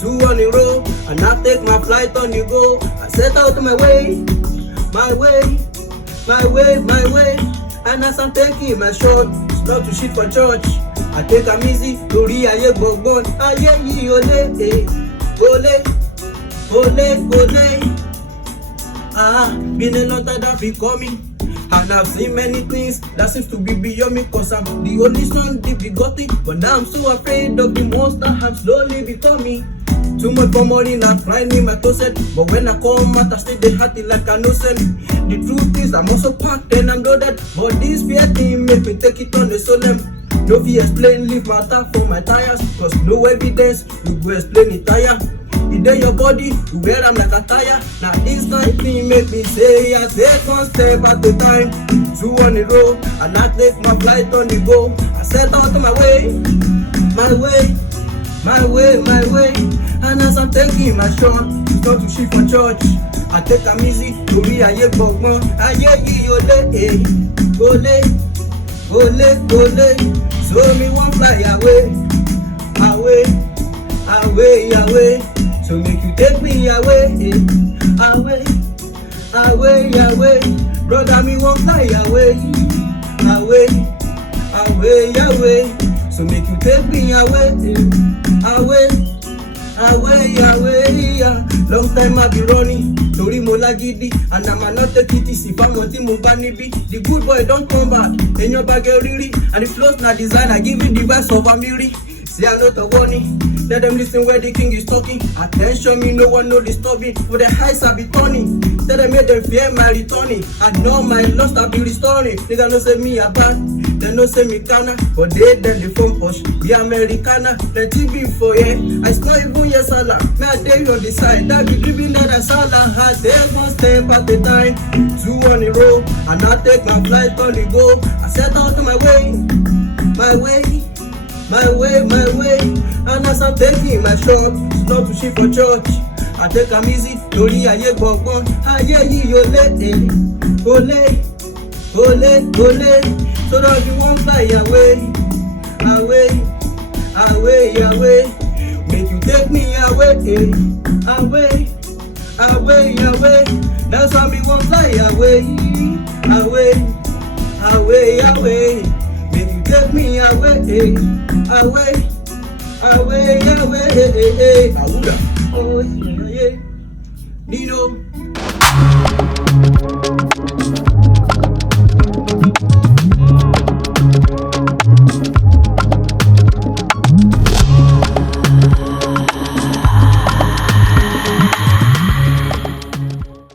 2 on the road, and I take my flight on the go. I set out on my way, my way, my way, my way. And as I'm taking my shot, it's not to shit for church. I take am easy, torí ayé gbọ̀ngbọ̀n, ayé yìí olé, olé, olé, olé. Been a lot that be coming. And I've seen many things that seems to be beyond me, cause I'm the only son, the begotten. But now I'm so afraid of the monster I'm slowly becoming. Too much for money, not finding my closet. But when I come out, I stay the hearty like I know send. The truth is, I'm also packed and I'm loaded. But this fear thing make me take it on the solemn. No fear explain, leave my tap for my tires. Cause no evidence, you go explain it tire. It in your body, you wear them like a tire. Now this kind thing make me say, I take one step at a time. 2 on the road, and I take my flight on the go. I set out on my way, my way, my way, my way. And as I'm taking my shot, it's not to shit for church. I take am easy, torí ayé gbọ̀ngbọ̀n, ayé yìí olé, olé, olé, olé. So me won't fly away, away, away, away. So make you take me away, away, away, away. Brother, me won't fly away, away, away, away. So make you take me away, away, away, away. Long time I be running, torí mo lágídí, and I'm not take it easy. Fáwọn tí mo bá níbí, the good boy don't come back. Èèyàn bá gẹ orírí, and the flows na design. I give you the vibes of Amiri. See I know the warning. Let them listen where the king is talking. Attention, me no one no disturbing. For the highs I be turning. Tell them make them fear my returning. I know my lost I be restoring. Nigga no say me a bad, they no say me canna. But they phone push, be Americana. The TV for yeah, I still even yes Allah. Me I day on the side, that be dripping that I salah. I take one step at a time, 2 on the road, and I take my flight on the go. I set out on my way, my way, my way, my way. And as I'm taking my shot, it's not to shit for church. I take am easy, torí ayé gbọ̀ngbọ̀n, ayé yìí olé, olé, olé, olé. So that you won't fly away, away, away, away. Make you take me away, away, away, away. That's why me won't fly away, away, away, away. Make you take me away, away, away, away. Awuda, oh yeah, yeah. Nino.